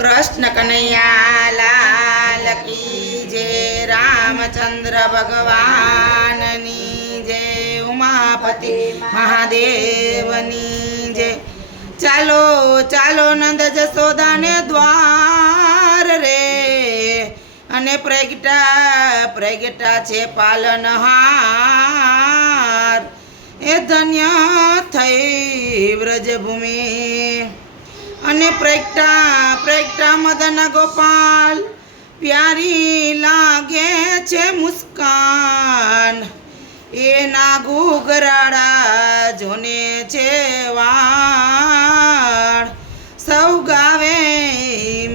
कृष्ण कन्हैया लाल की जय। रामचंद्र भगवान नी जय। उमापति महादेवनी जय। चालो चालो नंद जसोदा ने द्वार रे अने प्रगटा प्रगटा छे पालनहार। ए धन्य थई व्रजभूमि अने प्रगटा प्रगटा मदन गोपाल। प्यारी लागे छे मुस्कान एना घूघराड़ा जोने छे वाळ। सौ गावे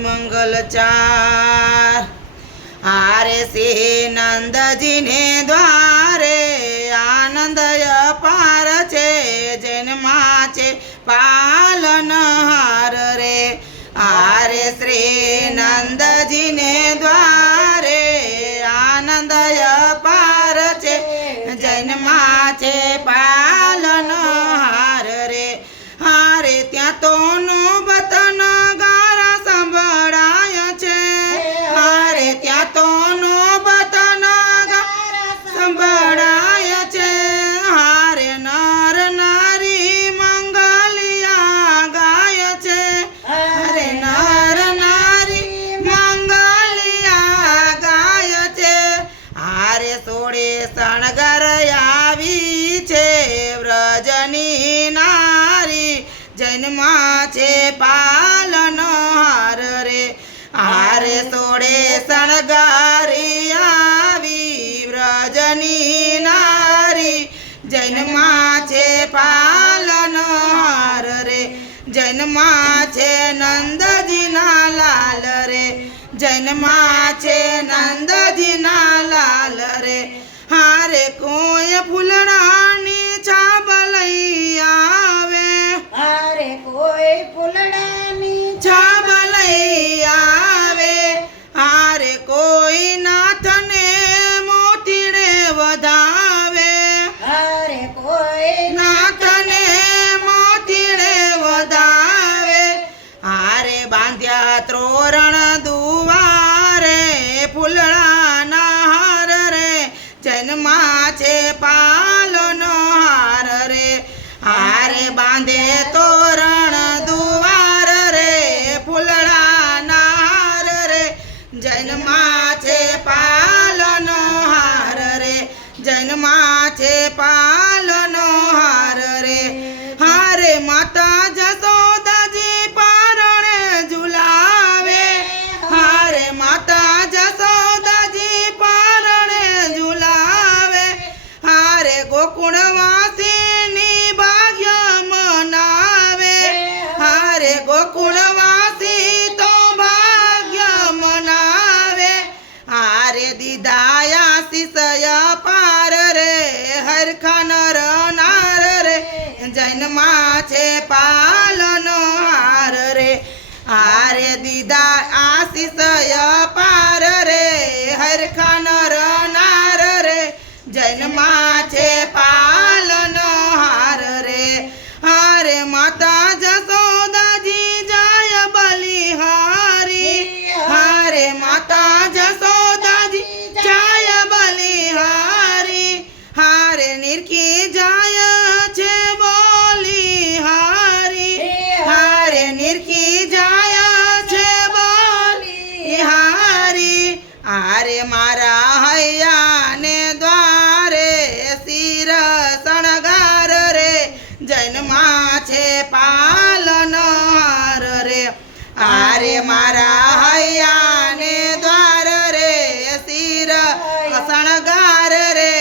मंगलचार हारे से नंदजी ने द्वारे आनंद अपार छे। जन्मा छे पालनहार रे आरे श्री नंदजी ने द्वारे आनंद अपार छे। जन्मा छे पालनहार रे हारे त्या तो नौबत नगारा संभळाय छे। हारे त्या तो नौबत नगारा संभळाय छे। हारे नर नारी मंगलिया गाय छे। हरे नर नारी मंगलिया गाय छे। हारे सोड़े शणगार आवी छे व्रजनी नारी। जन्मा छे पालनहार रे हारे सोड़े शणगारी आवी व्रजनी नारी। जन्मा छे पालनहार रे जन्मा छे नंदजी ना लाल रे। जन्मा छे नंदजी ना लाल रे हारे कोई फूलड़ानी छाप लई आवे। हारे कोई फूलड़ानी छाप लई आवे। हारे कोई नाथने मोतीड़े वधावे। हारे कोई नाथने मोतीड़े वधावे। हारे बांध्या त्रोरण दुवारे फूलड़ाना हार रे। जन्मा छे पालनहार रे हारे बांधे तोरण दुवार रे फूलड़ाना हार रे। जन्मा छे पालनहार रे जन्मा छे पालनहार रे हारे माता जसोदाजी पारणे झुलावे। हारे माता जसोदाजी पारणे झुलावे। हारे गोकुळवासीनी भाग्य मनावे। हारे गोकुळवासी तो भाग्य मनावे। हारे दीदाया शिषय पार रे हरखा नर नार रे। जन्मा छे पालनहार रे हारे दीदा आशिषय पार रे हरखा नर नार रे। जन्मा छे पालनहार रे हारे माता जसोदाजी जाय बलिहारी। हारे माता जसोदाजी जाय बलिहारी। हारे निरखी जाय छे बलिहारी। हारे निरखी जाय छे बलिहारी। हारे मारा हैया ने द्वारे सिर शणगार रे। जन्मा छे पालनहार रे हारे मारा हैया ने द्वार रे सिर शणगार रे।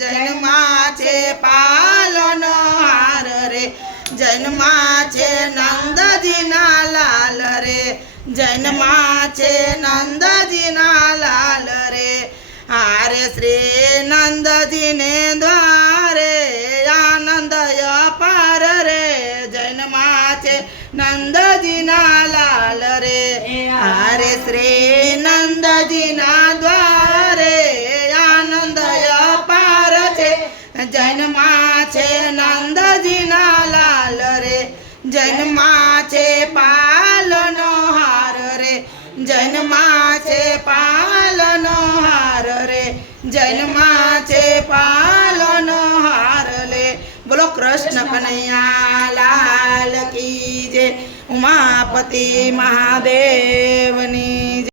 जन्मा छे पालनहार रे जन्मा छे नंदजी ना लाल रे। जन्मा छे नंदजी ना लाल रे हारे श्री नंदजी ने द्वारे आनंद अपार रे। जन्मा छे नंदजी ना लाल रे हारे श्री नंदजी ना द्वारे आनंद अपार छे। जन्मा छे नंदजी ना लाल रे जन्मा छे पालनहार रे જૈનમાં છે પાલનો હાર રે જૈનમાં છે પાલનો હાર લે બોલો કૃષ્ણ કનૈયા લાલ કી જય ઉમાપતિ મહાદેવની જય.